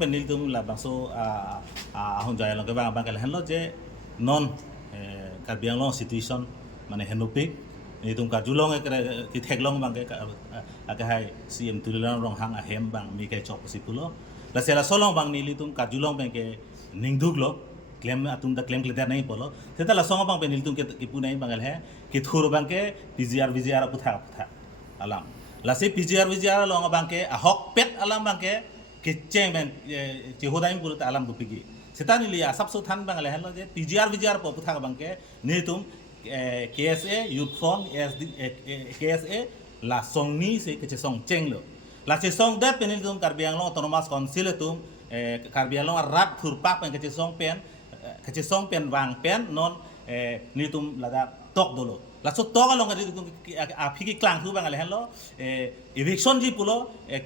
เป็นนิลตุมละบางโซหงใจลองก็บางกันเห็นแล้วเจนอนการเบียงลอง situation มันเห็นนุปิกนี่ตุมการจุลองที่เทคลองบางก็ให้ CM ตุลองหางAhemบางมีแค่จอบสิปุโลแล้วเสร็จแล้วสลองบางนี่ตุมการจุลองเป็นแค่นิ่งดุกโลclaim atum da claim clear nahi polo seta la songa bang penil tum ke ipu nahi bangal hai ki thur bang ke pgr putha alam la se pgr longa bang ke ahok pet alam bang ke cheng ben che hodaim purut alam du pigi seta ni liya sab so than bangal hai lo je pgr po putha bang ke ni tum ksa youth front ksa la song ni se ke song cheng lo la che song da penil tum karbiang lo autonomous council tum karbiang lo rat thur pak pen ke song pen kecil song pen wang pen non ni tum lada tok dulu la so tok along kadi tum apiki klang tu bang ale hello eviction ji pulo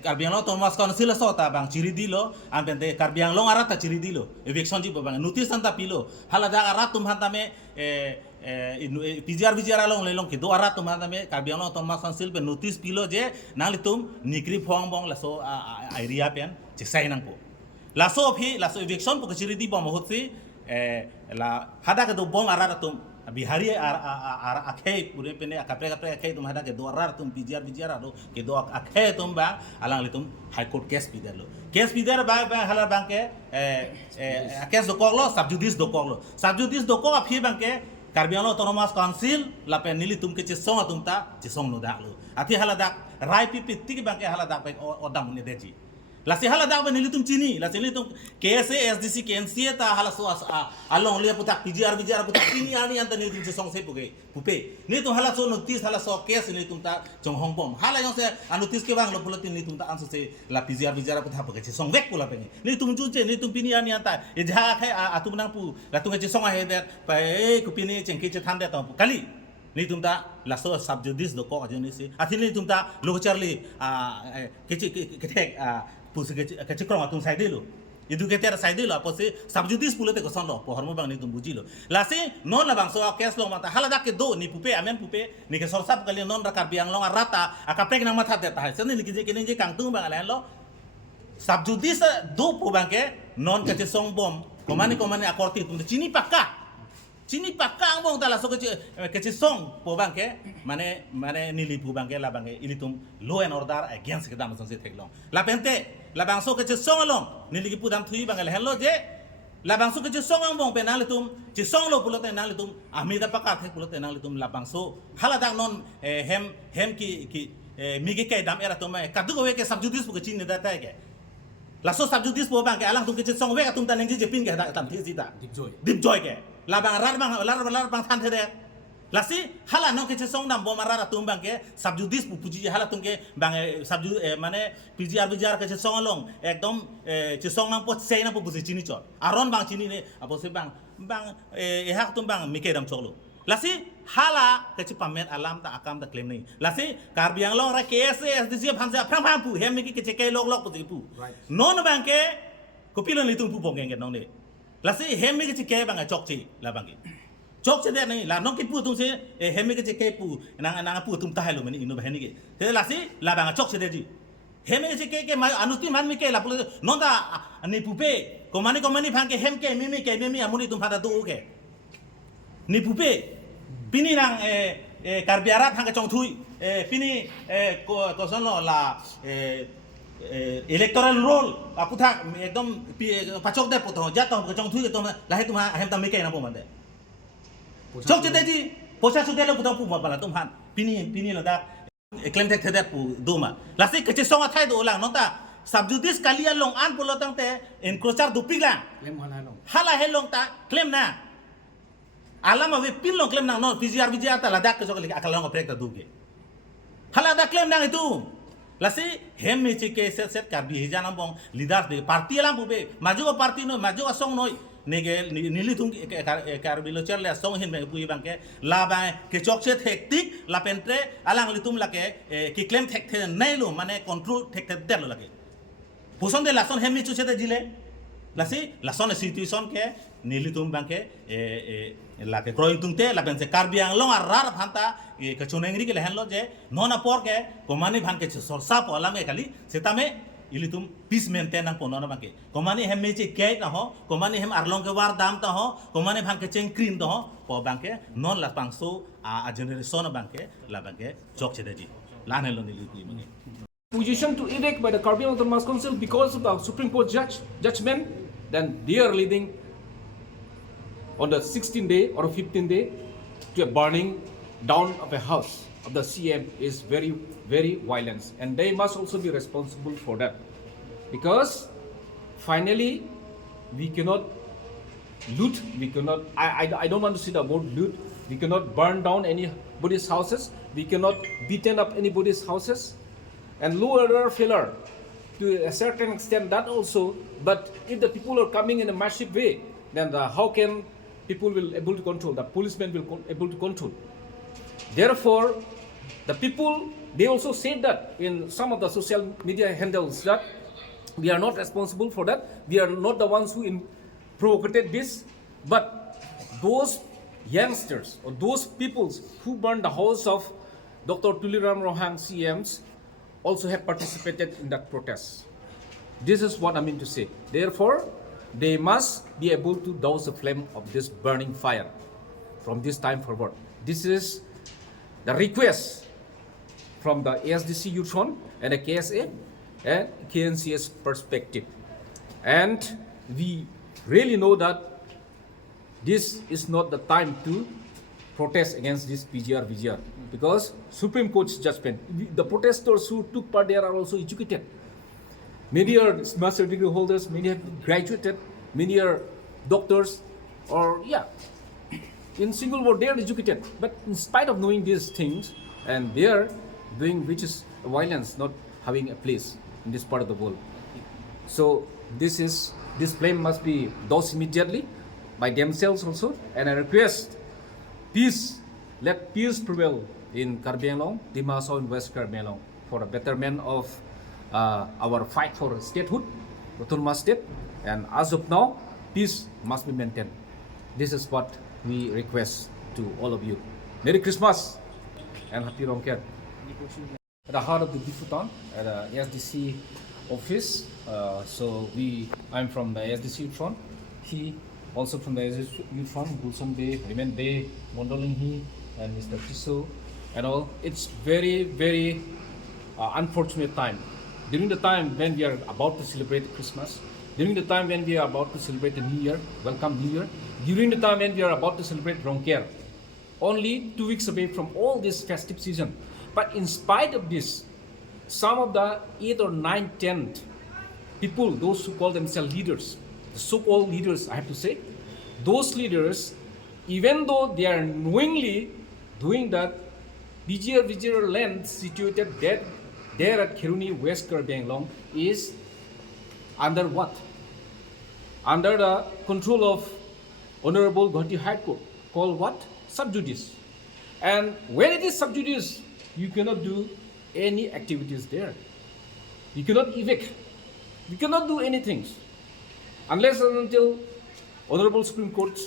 karbiang lo Thomas council so ta bang ciri dilo amben de karbiang lo arata ciri dilo eviction ji bang notice anta pilo halada arat tum hantame pgr along lelong ke do arat tum hantame karbiang lo Thomas council pe notice pilo je nang litum nikri phong bong la so area pen jesai nang po la so eviction po ciri di bom hotsi la hada ke do bong arara tum bihari akhe pure pene kapre akhe tum hada ke do arara tum pgr ado ke do akhe tum ba alang litum high court case bidar ba halar bang ke case do koklo subjudice do kok aphi bang ke karbiang lo autonomous council la pe nili tum ke chisong atum ta chisong no dak lo athi halada rai pi tik bang ke halada pe odam ne deji la se hala da ba nilitum chini la se nilitum ksa asdc knca ta hala so along le putak pgr putak chini ani anta nilitum se song se pupe ni tum hala so notice hala so case nilitum ta jong hong bom hala yong se notice ke bang lo pulatin nilitum ta anso se la pgr putak pe se song vek pula pe ni tum ju che ni tum pini ani anta e ja khai atum nang pu la tum ke song a he de pa ku pini chengki che than de ta kali ni tum ta la so subjudice do ko ajeni se athi ni tum ta lo charli ke tek pusi ke krong atum sai dilo itu ke ter sai dilo apo se subjudice pulate ko son lo po hormo bang ni tum bujilo la se non la bang so case lo mata hala dak ke do ni pupe amen pupe ni ke sorsap kali non rakar biang lo rata akapek nang matha deta hai sen ni ke kang tung bang ala lo subjudice do po bang ke non ke song bom komani akorti tum chini pakka bong tala so ke song po bang ke mane nili pu bang ke la bang ke ilitum law and order against ke dam song se theklong la pente la bang so ke song along nili ki pu dam thui bang le hello je la bang so ke song bong pe nang litum che song lo pulote nang litum amida pakka the pulote nang litum la bang so hala dak non hem ki mi ke kai dam era tum ka du we ke subjudice pu ke chin ne da ta ke la so subjudice po bang ke alang tum ke song we ka tum ta neng je pin ke da tam thi si ta dip joy ke la bang rar bang than the la si hala no ke song dam bo marara tum bang ke subjudice pu puji hala tum ke bang subju mane pgr ke song along ekdom che song nang po sei na po busi chini chot aron bang chini ne apo se bang e hak tum bang mi ke dam choklo la si hala ke pamet alam ta akam ta claim nei la si karbiang long ra ksa asdc phamsa phang pu hem mi ke ke lok pu pu non bang ke ko pilon litum pu bong ngen nong ne la se hem mi ke bang chok chi la bang ke chok che de nei la nong ki pu tum se hem mi ke pu nang pu tum ta hai lo mani ino ba ni ke te la se la bang chok che de ji hem mi ke ma anuti man mi ke la pu non da ni pu pe ko mani phang ke hem ke mi amuni tum phada du ke ni pu pe pini nang karbiara phang ke chong thui pini ko son lo la electoral roll aputha ekdom pachok de puto jatong ke chong thui ke tom la he tum Ahem tam ke na po mande chok che de ji posa su de lo puto pu ma bala tum han pini la da claim tek the pu do ma la se ke che song a thai do lang no ta subjudice kalia long an pulo tang te encroachar du pigla claim hala he long ta claim na alam ave pin long claim nang no pgr ta la dak ke sok akal long prek ta du ke hala da claim nang itu lasi hem mi ke set ka bi janam bong leaders de party alam bube maju party no maju song noi nege nili tung kar bilo cherle song hin me pui bang ke la ba ke chok che hektik la pentre alang litum la ke ki claim thek the nei lo mane control thek the der lo la ke puson de la son hem mi chu che de jile lasi la son situation ke nili tum bang ke la ke kroing tung te la ben se karbiang long rar phanta ke chunengri ke lehen lo je nona por ke komani bang ke sor sa po alam e kali setame ilitum peace maintain nang pono na bangke komani hem meche kait na ho komani hem arlong ke war dam ta ho komani bhan ke cheng cream to ho po bangke non la pangso a generation na bangke la bangke chok chede ji lan hello ni litu mangi Position to erect by the Caribbean Autonomous Council because of the Supreme Court judgment, then they are leading on the 16th day or 15th day to a burning down of a house of the CM is very, very violent, and they must also be responsible for that, because finally we cannot loot, we cannot, I don't want to say the word loot, we cannot burn down anybody's houses, we cannot beaten up anybody's houses, and lower failure to a certain extent that also. But if the people are coming in a massive way, then how can people will able to control, the policemen will able to control. Therefore, the people, they also said that in some of the social media handles that we are not responsible for that, we are not the ones who provocated this, but those youngsters or those peoples who burned the house of Dr. Tuliram Rohang CMs also have participated in that protest. This is what I mean to say. Therefore, they must be able to douse the flame of this burning fire from this time forward. This is the request from the ASDC Youth Front and the KSA and KNCS perspective. And we really know that this is not the time to protest against this PGR VGR, because Supreme Court's judgment, the protesters who took part there are also educated. Many are master degree holders, many have graduated, many are doctors, or in single word they are educated. But in spite of knowing these things, and they are doing which is violence not having a place in this part of the world. So this flame must be doused immediately by themselves also, and I request peace, let peace prevail in Caribbean Long, Dimaso and West Caribbean Long, for a betterment of our fight for statehood, autonomous state. And as of now, peace must be maintained. This is what we request to all of you. Merry Christmas and Happy Rongker. At the heart of the Bifutan, at the ASDC office. I'm from the ASDC front. He also from the ASDC youth front, Gulson Bay, Women Bay, Mondolinghi, and Mr. Tiso, and all. It's very, very unfortunate time. During the time when we are about to celebrate Christmas, during the time when we are about to celebrate the New Year, welcome New Year, during the time when we are about to celebrate Rongker, only 2 weeks away from all this festive season. But in spite of this, some of the 8 or 9, 10 people, those who call themselves leaders, the so-called leaders, I have to say, those leaders, even though they are knowingly doing that, BGR land situated there at Kiruni, West Caribbean Long, is under what? Under the control of Honorable Guwahati High Court, called what? Sub judice. And when it is sub judice, you cannot do any activities there. You cannot evict. You cannot do anything unless and until Honorable Supreme Court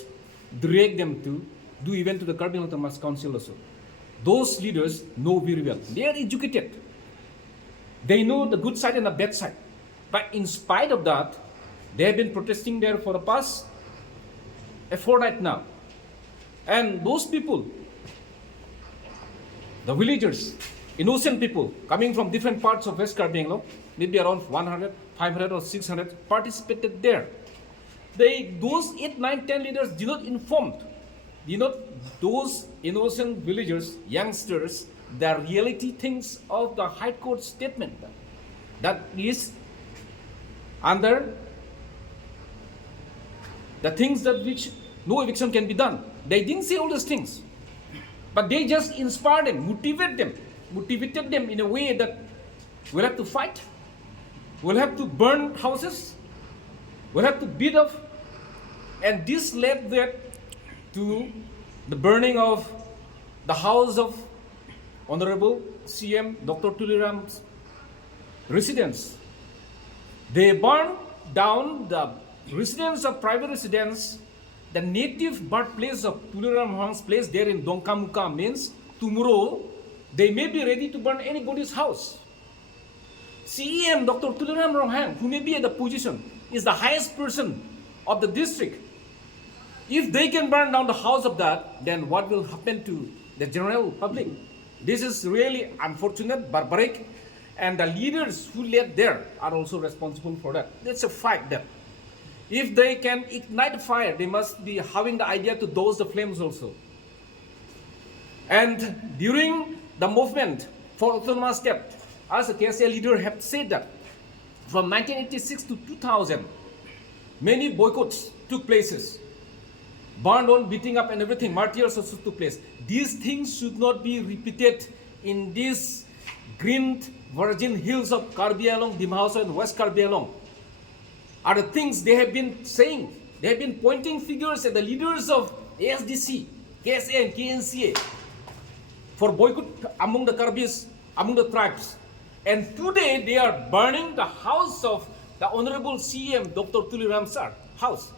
direct them to do even to the Caribbean Autonomous Council also. Those leaders know very well. They are educated. They know the good side and the bad side. But in spite of that, they have been protesting there for the past a fortnight now. And those people, the villagers, innocent people coming from different parts of West Caribbean, maybe around 100, 500 or 600, participated there. Those 8, 9, 10 leaders did not inform, those innocent villagers, youngsters, the reality things of the High Court statement that is under the things that which no eviction can be done. They didn't say all those things, but they just inspired them, motivated them in a way that we'll have to fight, we'll have to burn houses, we'll have to beat up, and this led them to the burning of the house of Honorable CM Dr. Tuliram's residence. They burned down the residence of private residence, the native birthplace of Tuliram Rohang's place there in Dongkamuka. Means tomorrow they may be ready to burn anybody's house. CEM Dr. Tuliram Rohan, who may be at the position, is the highest person of the district. If they can burn down the house of that, then what will happen to the general public? This is really unfortunate, barbaric, and the leaders who led there are also responsible for that. That's a fact that if they can ignite fire, they must be having the idea to douse the flames also. And during the movement for autonomous state, as a KSA leader have said that from 1986 to 2000, many boycotts took places. Burned on, beating up and everything, martyrs also took place. These things should not be repeated in these green virgin hills of Karbi Anglong, Dimhaoso and West Karbi Anglong. Are the things they have been saying. They have been pointing fingers at the leaders of ASDC, KSA and KNCA for boycott among the Karbis, among the tribes. And today they are burning the house of the Honorable CM Dr. Tuliram Sir house.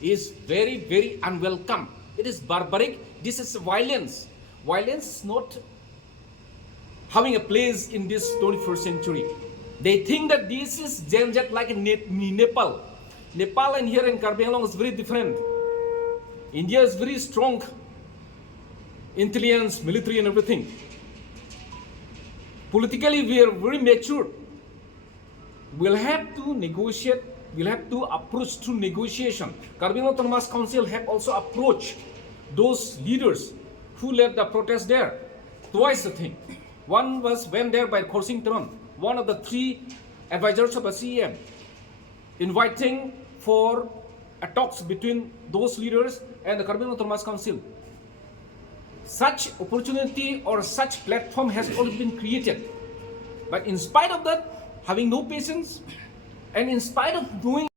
Is very, very unwelcome. It is barbaric. This is violence. Violence is not having a place in this 21st century. They think that this is Janjat like Nepal. Nepal and here in Karbi Anglong is very different. India is very strong. Intelligence, military and everything. Politically we are very mature. We'll have to negotiate. We'll have to approach through negotiation. Karbi Anglong Autonomous Council have also approached those leaders who led the protest there. Twice the thing. One was went there by Khorsing Taron, one of the three advisors of the CEM, inviting for a talks between those leaders and the Karbi Anglong Autonomous Council. Such opportunity or such platform has already been created. But in spite of that, having no patience, and in spite of doing